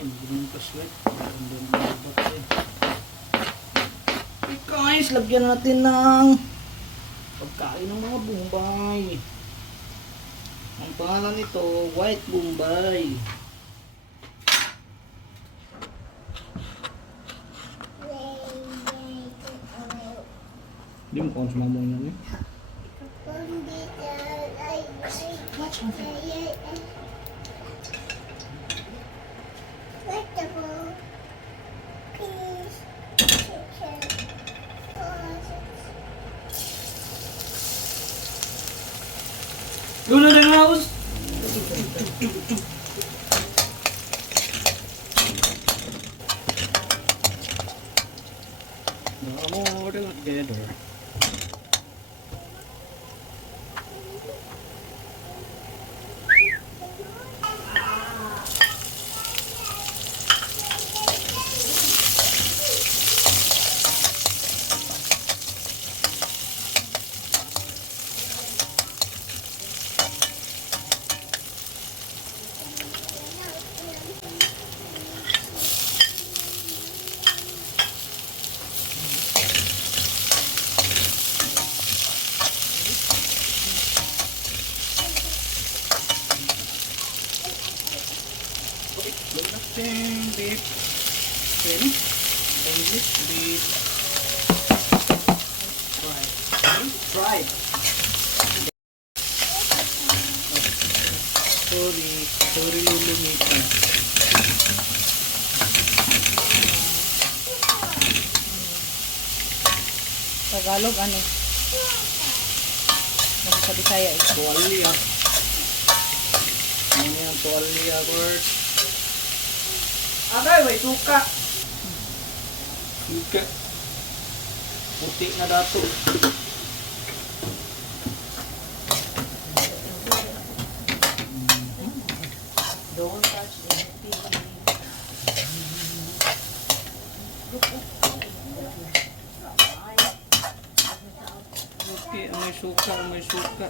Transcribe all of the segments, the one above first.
Ganyan ka-sweet. Okay guys, lagyan natin ng pagkain ng mga bombay. Ang pangalan nito, white bombay. Hindi mo kung sumamong yan eh. Doon na ng house! More together. Beef. English beef. Tripe. Sorry Lulumita. Tagalog ano? Sa Bisaya ito. Tuwalya. Ano yung tuwalya, bird? Agay, may suka. Suka. Puti na dato. Don't touch anything. Okay, may suka, may suka.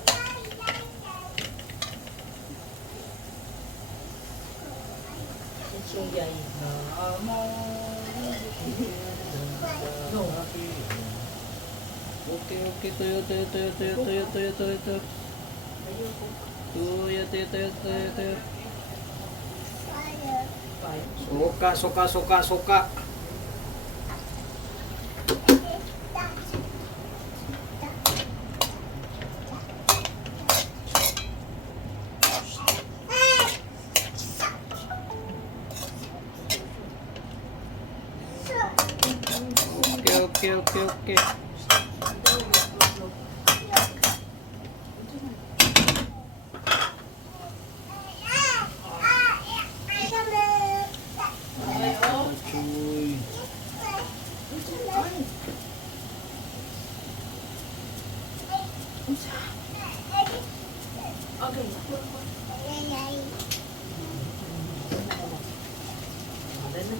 Sungay. Okay, tuyo. Suka. Okay.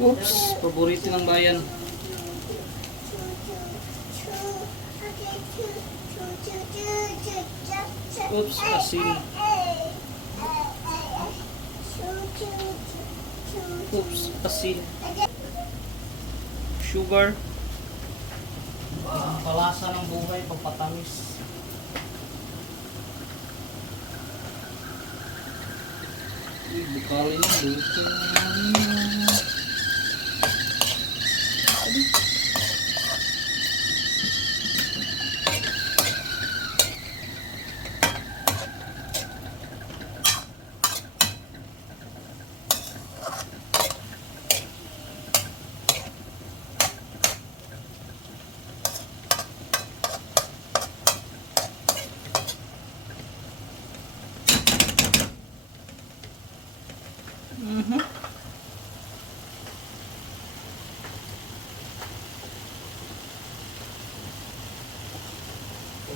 Oops, paborito ng bayan. Oops, asin. Oops, asin. Sugar. Ang palasa ng buhay, pagpatamis. Uy, bukali na, luto na.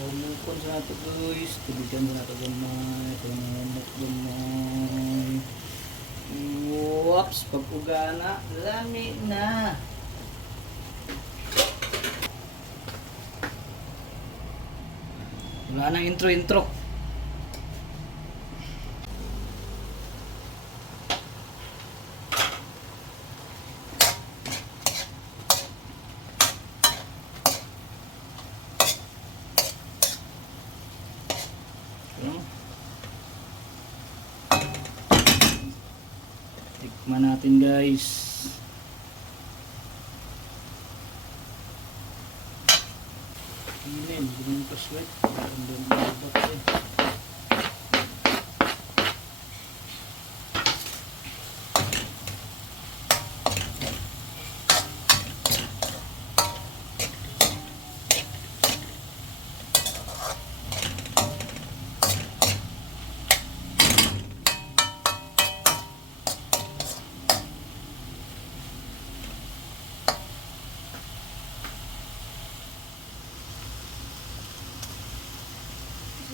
Umukon sa nato guys, tubigan na nato gamay, gamay. Whoops, pagkugana, lami na. Wala nang intro. Tikman natin guys. Hindi mo pa sweat. Ang dami ng babat eh.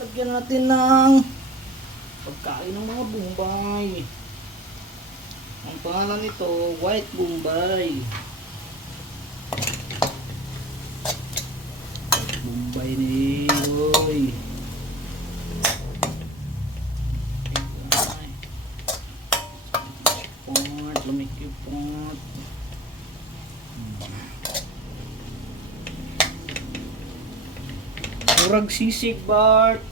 Lagyan natin ng pagkain ng mga Bombay. Ang pangalan nito, White Bombay. Bombay ni Hoy. Pot, lumikipot. Murang sisig, Bart.